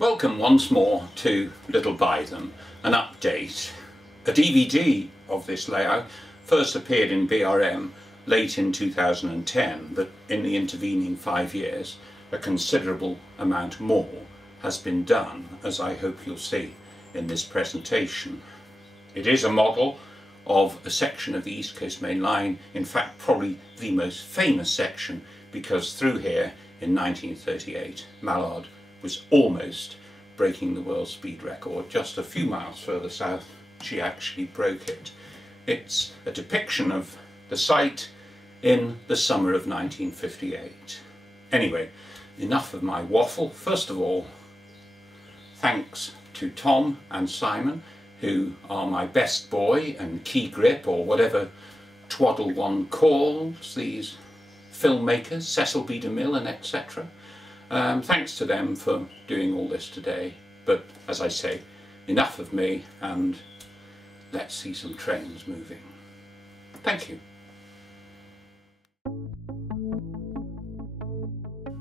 Welcome once more to Little Bytham, an update. A DVD of this layout first appeared in BRM late in 2010, but in the intervening 5 years a considerable amount more has been done, as I hope you'll see in this presentation. It is a model of a section of the East Coast Mainline, in fact probably the most famous section, because through here in 1938 Mallard was almost breaking the world speed record. Just a few miles further south she actually broke it. It's a depiction of the site in the summer of 1958. Anyway, enough of my waffle. First of all, thanks to Tom and Simon, who are my best boy and key grip, or whatever twaddle one calls these filmmakers, Cecil B. DeMille and etc. Thanks to them for doing all this today, but as I say, enough of me, and let's see some trains moving. Thank you.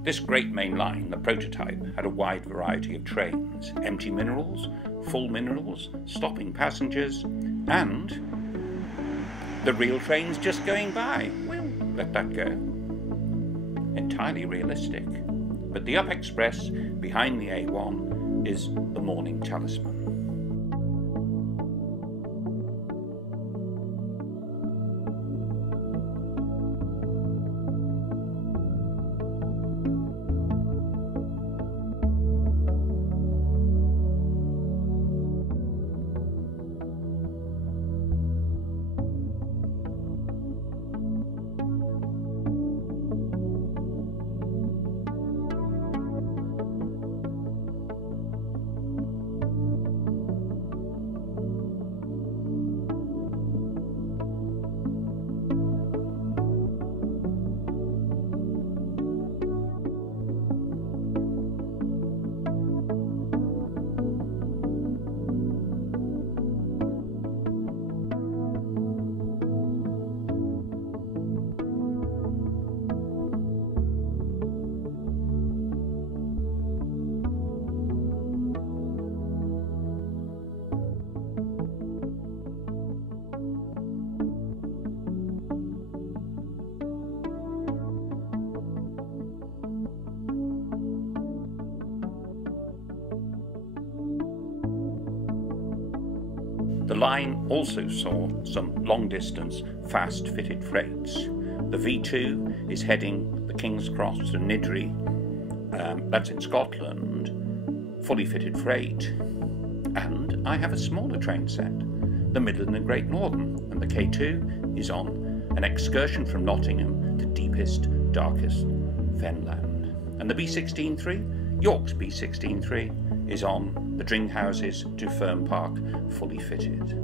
This great main line, the prototype, had a wide variety of trains, empty minerals, full minerals, stopping passengers, and the real trains just going by. Well, let that go. Entirely realistic. But the Up Express behind the A1 is the morning talisman. The line also saw some long-distance, fast-fitted freights. The V2 is heading the King's Cross to Niddry, that's in Scotland, fully fitted freight. And I have a smaller train set, the Midland and Great Northern, and the K2 is on an excursion from Nottingham to deepest, darkest Fenland. And the B16-3, York's B16-3, is on the Dringhouses to Fern Park, fully fitted.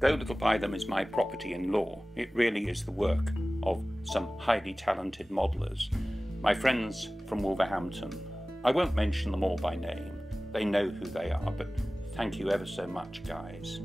Though Little Bytham is my property in law, it really is the work of some highly talented modellers. My friends from Wolverhampton. I won't mention them all by name, they know who they are, but thank you ever so much, guys.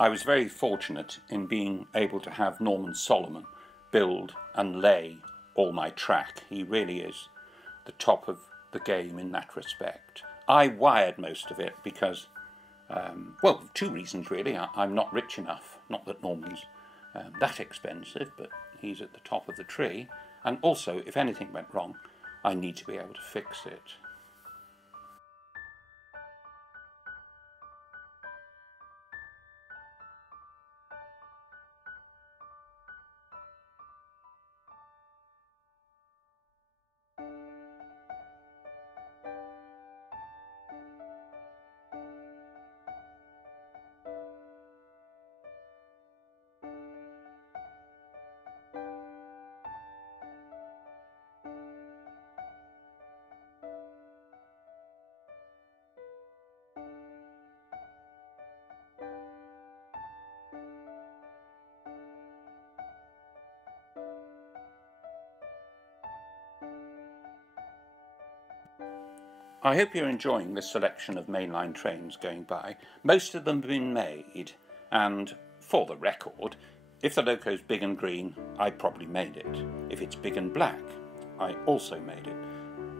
I was very fortunate in being able to have Norman Solomon build and lay all my track. He really is the top of the game in that respect. I wired most of it because, well, two reasons really. I'm not rich enough, not that Norman's that expensive, but he's at the top of the tree, and also if anything went wrong I need to be able to fix it. I hope you're enjoying this selection of mainline trains going by. Most of them have been made, and for the record, if the loco's big and green, I probably made it. If it's big and black, I also made it.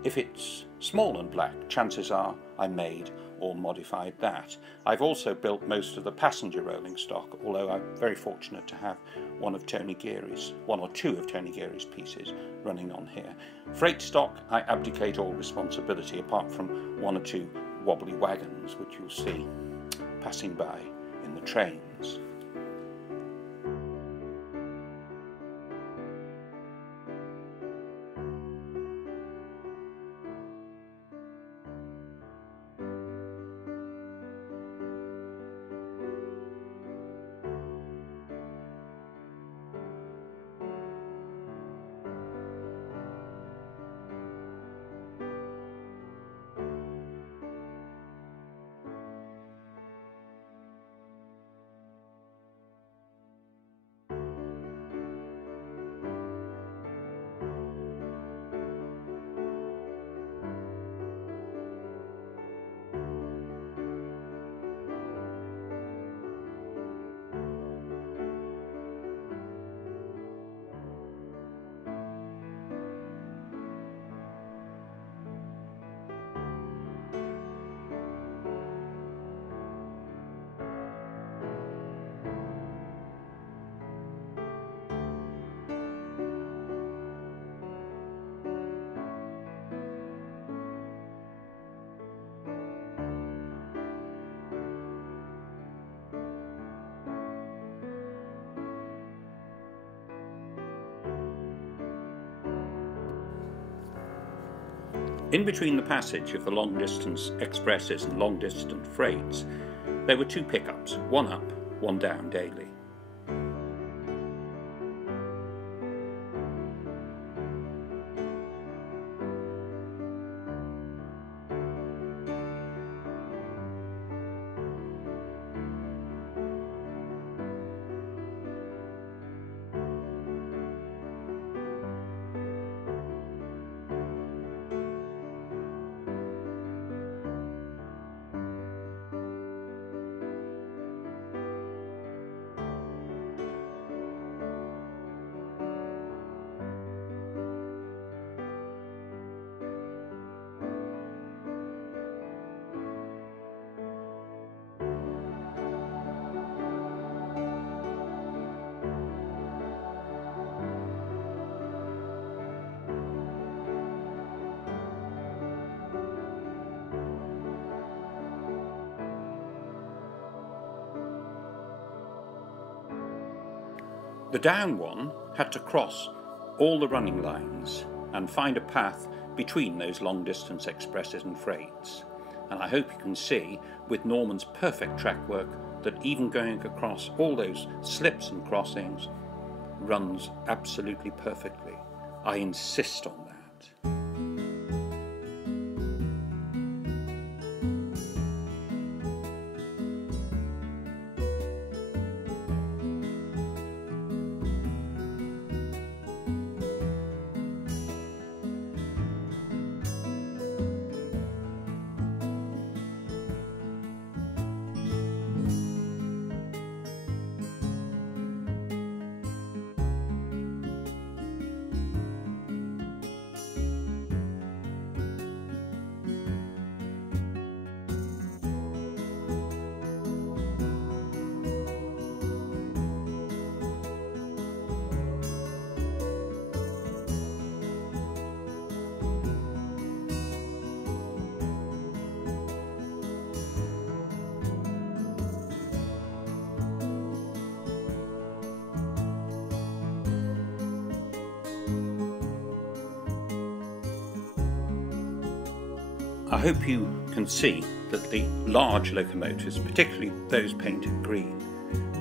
If it's small and black, chances are I made or modified that. I've also built most of the passenger rolling stock, although I'm very fortunate to have one or two of Tony Geary's pieces running on here. Freight stock, I abdicate all responsibility apart from one or two wobbly wagons which you'll see passing by in the trains. In between the passage of the long-distance expresses and long-distance freights, there were two pickups, one up, one down daily. The down one had to cross all the running lines and find a path between those long-distance expresses and freights. And I hope you can see, with Norman's perfect track work, that even going across all those slips and crossings runs absolutely perfectly. I insist on that. I hope you can see that the large locomotives, particularly those painted green,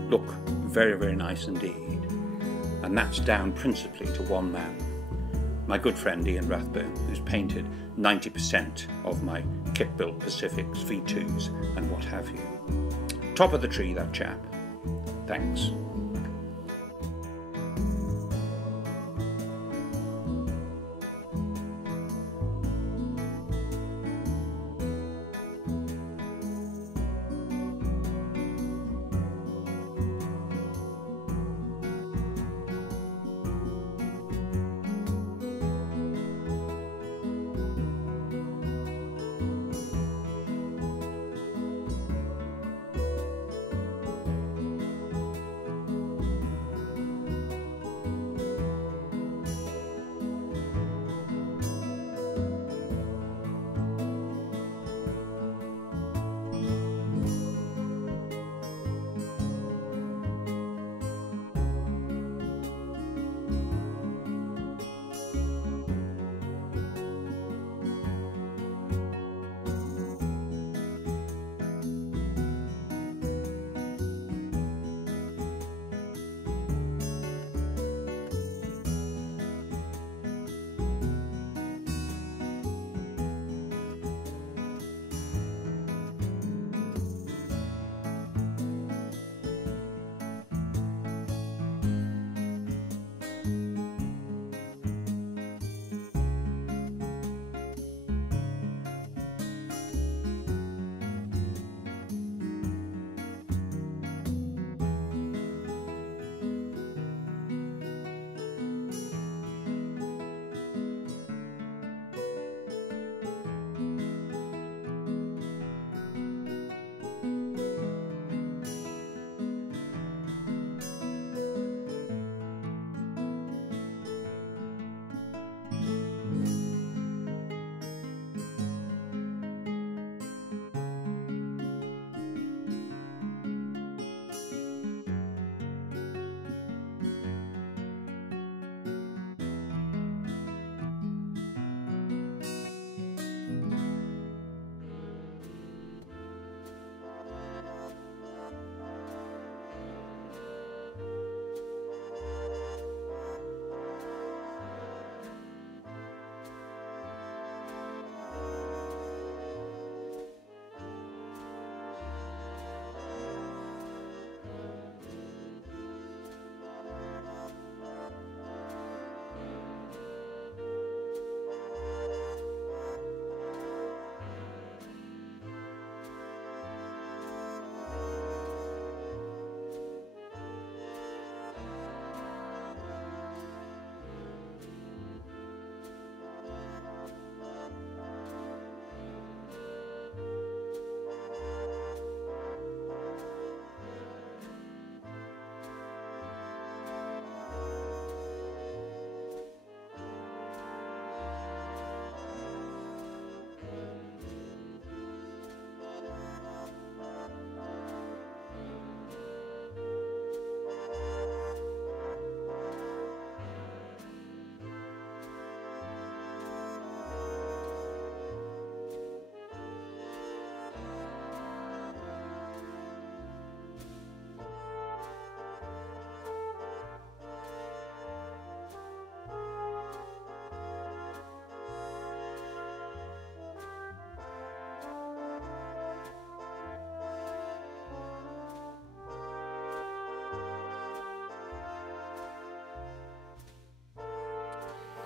look very, very nice indeed. And that's down principally to one man, my good friend Ian Rathbone, who's painted 90% of my kit-built Pacifics, V2s and what have you. Top of the tree, that chap. Thanks.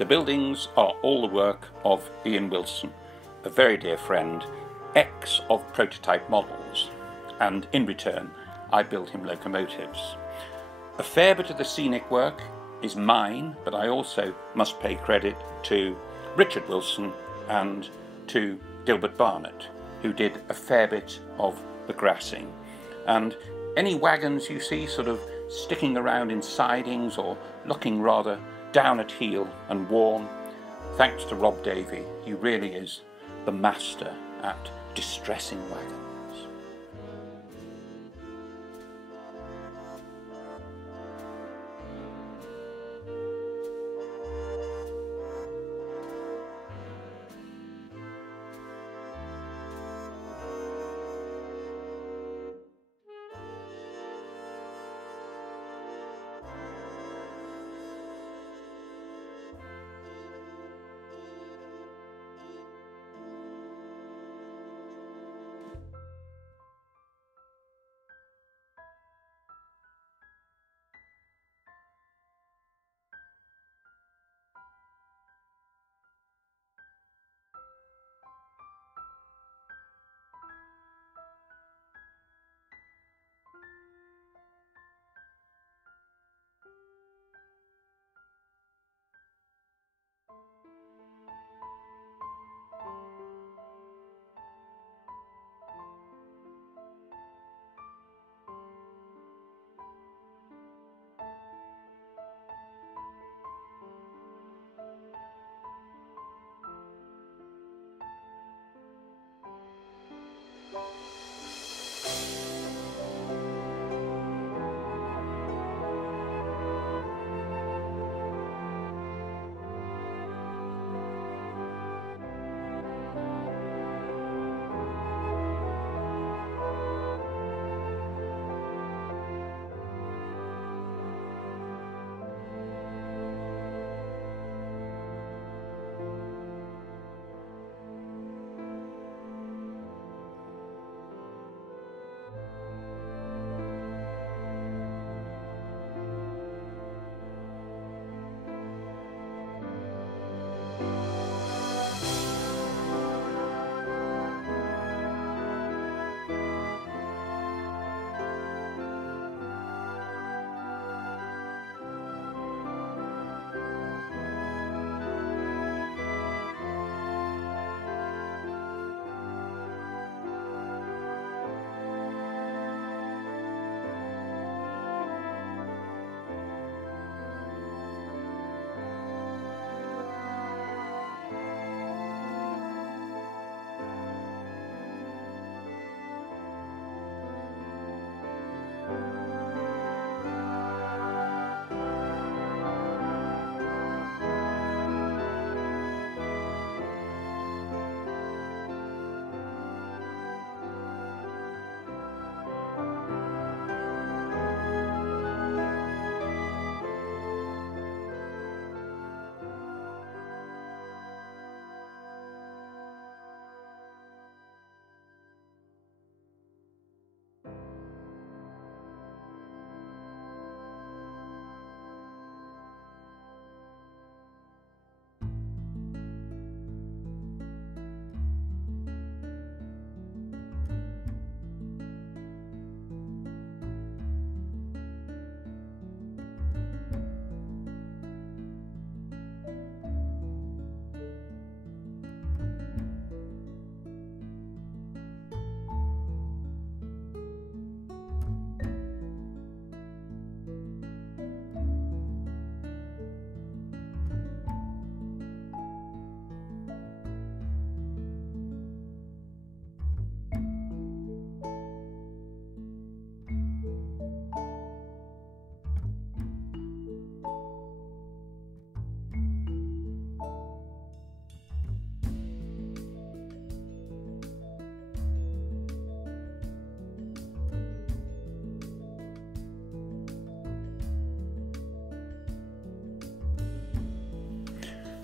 The buildings are all the work of Ian Wilson, a very dear friend, ex of Prototype Models, and in return I built him locomotives. A fair bit of the scenic work is mine, but I also must pay credit to Richard Wilson and to Gilbert Barnett, who did a fair bit of the grassing. And any wagons you see sort of sticking around in sidings or looking rather down at heel and worn, thanks to Rob Davey. He really is the master at distressing wagons.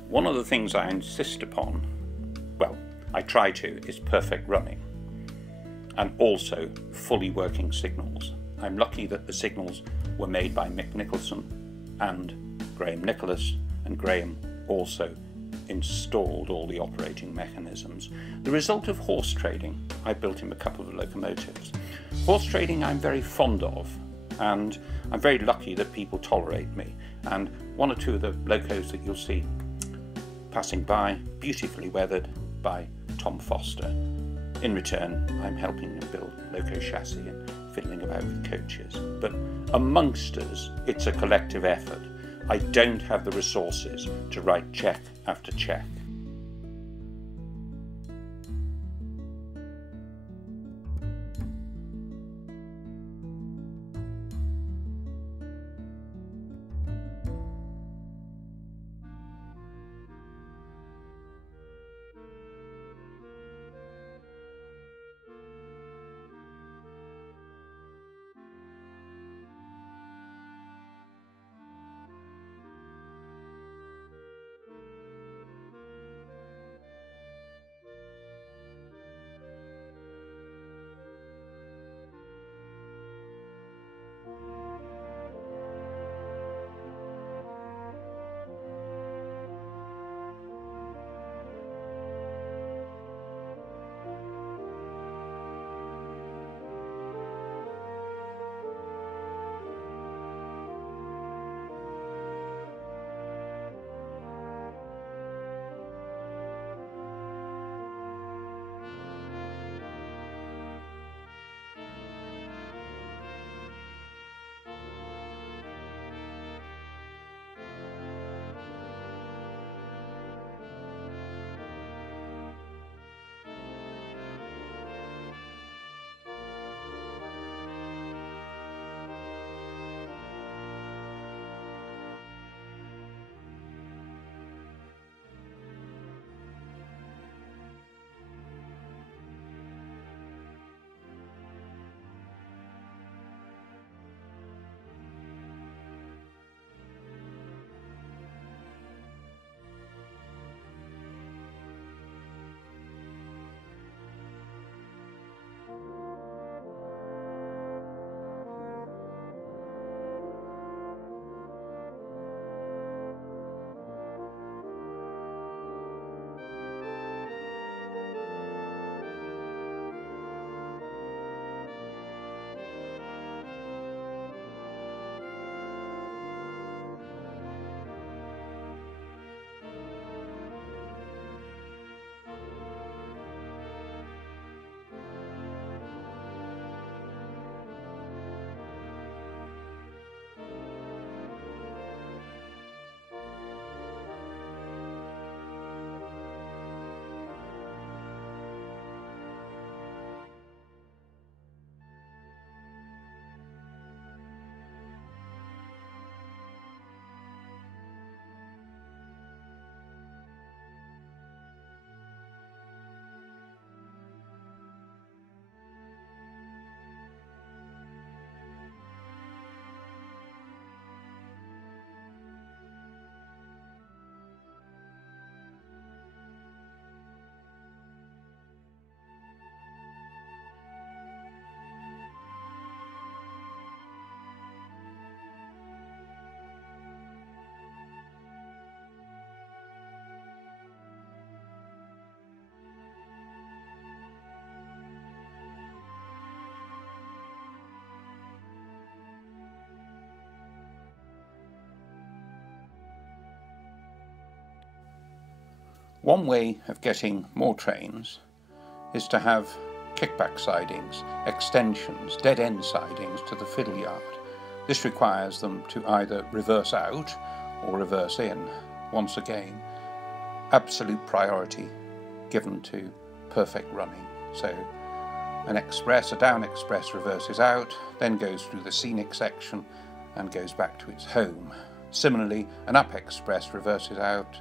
One of the things I insist upon, well, I try to, is perfect running, and also fully working signals. I'm lucky that the signals were made by Mick Nicholson and Graham Nicholas, and Graham also installed all the operating mechanisms. The result of horse trading, I built him a couple of locomotives. Horse trading I'm very fond of, and I'm very lucky that people tolerate me, and one or two of the locos that you'll see passing by, beautifully weathered by Tom Foster. In return, I'm helping him build loco chassis and fiddling about with coaches. But amongst us, it's a collective effort. I don't have the resources to write check after check. One way of getting more trains is to have kickback sidings, extensions, dead-end sidings to the fiddle yard. This requires them to either reverse out or reverse in. Once again, absolute priority given to perfect running. So an express, a down express, reverses out, then goes through the scenic section and goes back to its home. Similarly, an up express reverses out,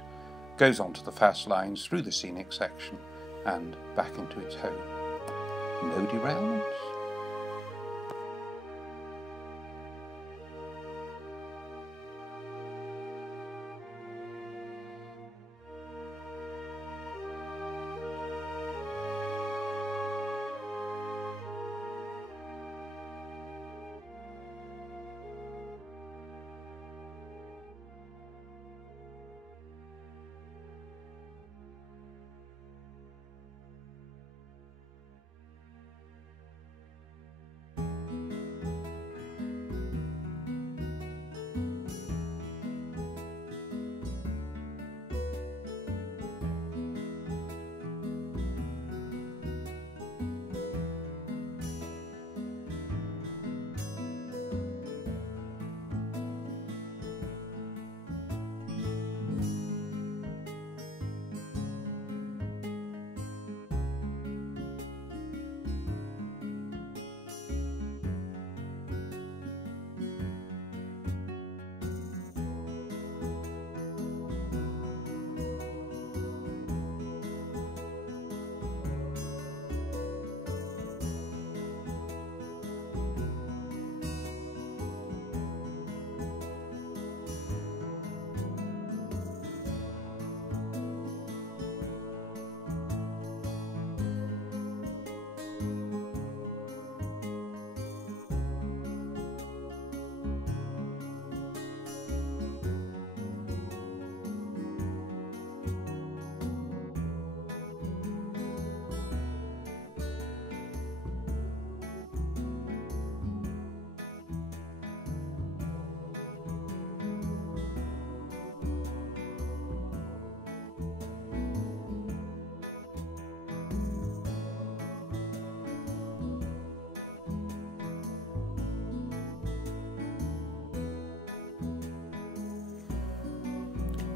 goes onto the fast lines through the scenic section and back into its home. No derailments.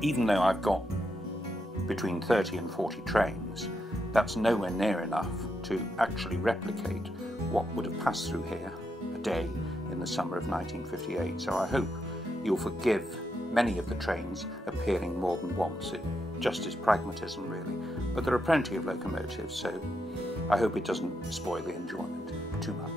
even though I've got between 30 and 40 trains, that's nowhere near enough to actually replicate what would have passed through here a day in the summer of 1958. So I hope you'll forgive many of the trains appearing more than once. It just is pragmatism, really. But there are plenty of locomotives, so I hope it doesn't spoil the enjoyment too much.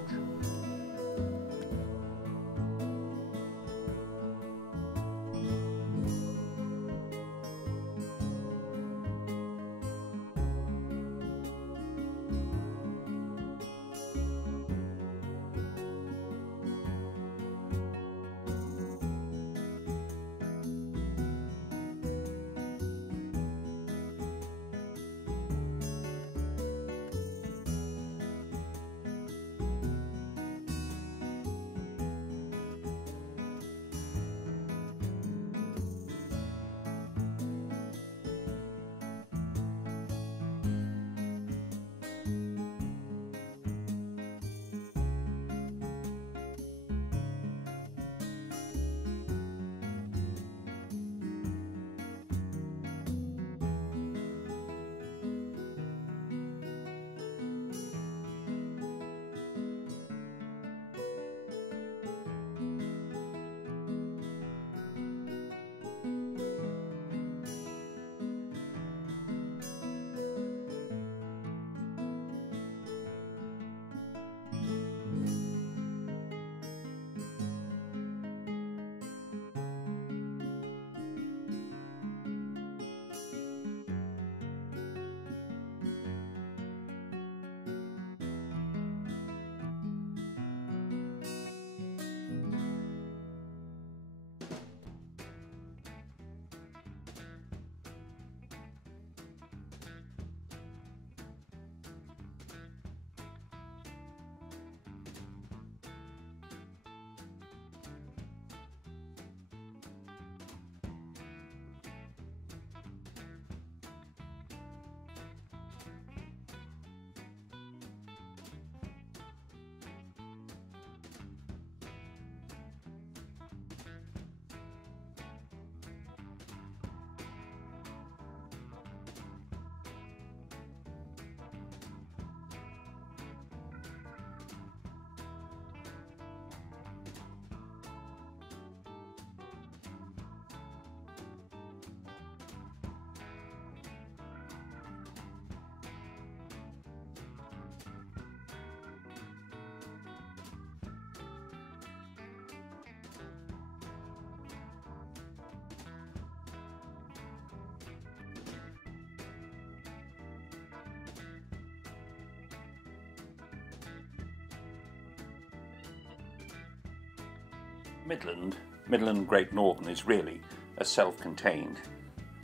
Midland Great Northern is really a self-contained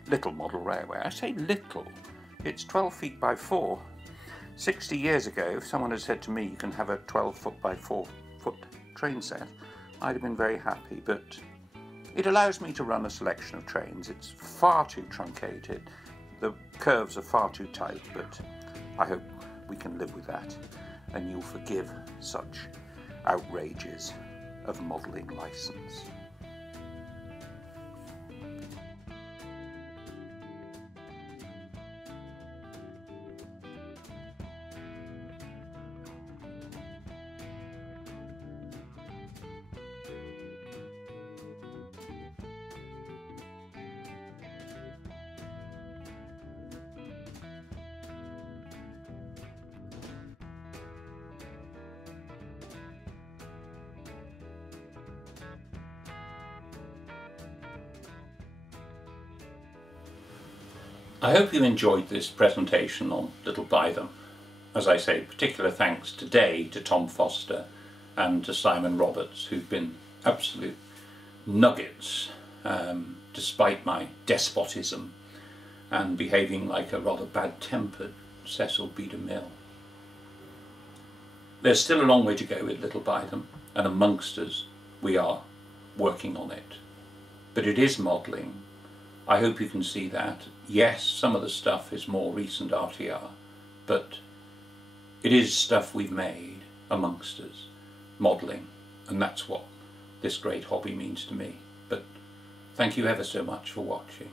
little model railway. I say little, it's 12 feet by 4. 60 years ago, if someone had said to me you can have a 12 foot by 4 foot train set, I'd have been very happy, but it allows me to run a selection of trains. It's far too truncated, the curves are far too tight, but I hope we can live with that and you'll forgive such outrages of modelling licence. I hope you enjoyed this presentation on Little Bytham. As I say, particular thanks today to Tom Foster and to Simon Roberts, who've been absolute nuggets despite my despotism and behaving like a rather bad-tempered Cecil B. DeMille. There's still a long way to go with Little Bytham, and amongst us we are working on it. But it is modelling. I hope you can see that. Yes, some of the stuff is more recent RTR, but it is stuff we've made amongst us, modelling, and that's what this great hobby means to me. But thank you ever so much for watching.